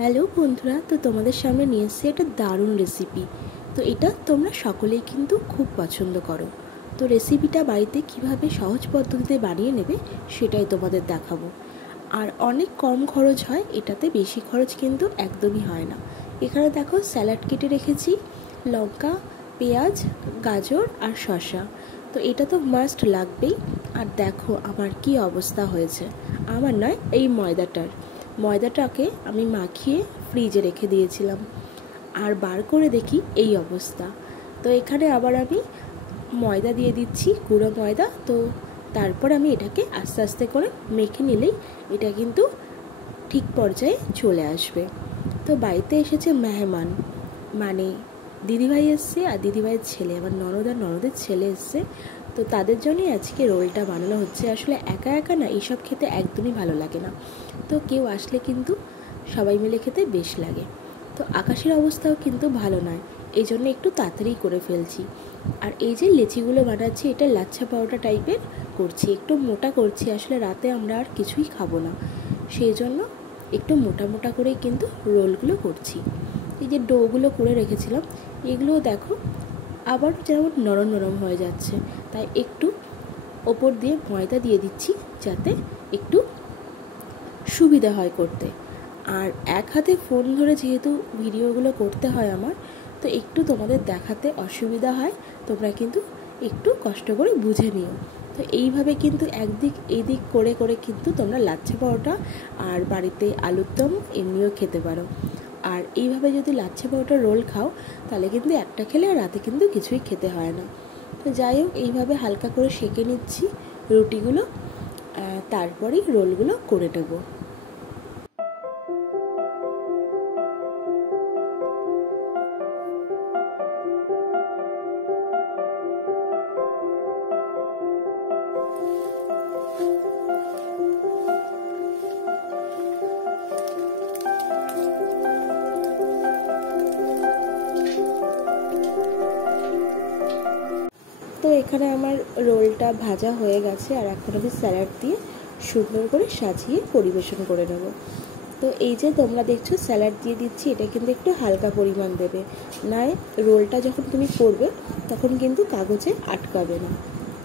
Hello বন্ধুরা, তো তোমাদের সামনে নিয়ে এসেছি একটা দারুণ রেসিপি। তো এটা তোমরা সকলেই কিন্তু খুব পছন্দ করো। তো রেসিপিটা বাড়িতে কিভাবে সহজ পদ্ধতিতে বানিয়ে নেবে সেটাই তোমাদের দেখাবো। আর অনেক কম খরচ হয় এটাতে, বেশি খরচ কিন্তু একদমই হয় না। এখানে দেখো স্যালাড কেটে রেখেছি, লঙ্কা, পেঁয়াজ, গাজর আর শসা। তো এটা তো মাস্ট লাগবেই। আর দেখো আমার কি অবস্থা হয়েছে, আমার নয় এই ময়দাটাকে আমি মাখিয়ে ফ্রিজে রেখে দিয়েছিলাম, আর বার করে দেখি এই অবস্থা। তো এখানে আবার আমি ময়দা দিয়ে দিচ্ছি, গুঁড়ো ময়দা। তো তারপর আমি এটাকে আস্তে আস্তে করে মেখে নিলেই এটা কিন্তু ঠিক পর্যায়ে চলে আসবে। তো বাড়িতে এসেছে মেহমান, মানে দিদিভাই এসছে আর দিদিভাইয়ের ছেলে, আমার ননদ আর ননদের ছেলে এসছে। তো তাদের জন্যই আজকে রোলটা বানানো হচ্ছে। আসলে একা একা না এইসব খেতে একদমই ভালো লাগে না, তো কেউ আসলে কিন্তু সবাই মিলে খেতে বেশ লাগে। তো আকাশের অবস্থাও কিন্তু ভালো নয়, এই জন্য একটু তাড়াতাড়ি করে ফেলছি। আর এই যে লেচিগুলো বানাচ্ছি, এটা লাচ্ছা পাউডার টাইপের করছি, একটু মোটা করছি। আসলে রাতে আমরা আর কিছুই খাবো না, সেই জন্য একটু মোটা মোটা করেই কিন্তু রোলগুলো করছি। এই যে ডোগুলো করে রেখেছিলাম, এগুলোও দেখো আবার যেমন নরম নরম হয়ে যাচ্ছে, তাই একটু ওপর দিয়ে ময়দা দিয়ে দিচ্ছি যাতে একটু সুবিধা হয় করতে। আর এক হাতে ফোন ধরে যেহেতু ভিডিওগুলো করতে হয় আমার, তো একটু তোমাদের দেখাতে অসুবিধা হয়, তোমরা কিন্তু একটু কষ্ট করে বুঝে নিও। তো এইভাবে কিন্তু একদিক এদিক করে করে কিন্তু তোমরা লাচ্ছা পরোটা আর বাড়িতে আলুর দম এমনিও খেতে পারো। আর এইভাবে যদি লাচ্ছা পরোটা রোল খাও তাহলে কিন্তু একটা খেলে আর রাতে কিন্তু কিছুই খেতে হয় না। তো যাই হোক, এইভাবে হালকা করে সেঁকে নিচ্ছি রুটিগুলো, তারপরেই রোলগুলো করে নেবো। তো এখানে আমার রোলটা ভাজা হয়ে গেছে, আর এখন আমি স্যালাড দিয়ে সুন্দর করে সাজিয়ে পরিবেশন করে নেব। তো এই যে তোমরা দেখছো স্যালাড দিয়ে দিচ্ছি, এটা কিন্তু একটু হালকা পরিমাণ দেবে, নয় রোলটা যখন তুমি করবে তখন কিন্তু কাগজে আটকাবে না।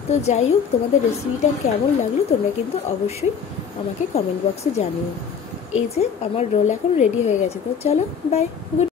তো যাই হোক, তোমাদের রেসিপিটা কেমন লাগলো তোমরা কিন্তু অবশ্যই আমাকে কমেন্ট বক্সে জানিও। এই যে আমার রোল এখন রেডি হয়ে গেছে, তো চলো বাই, গুড।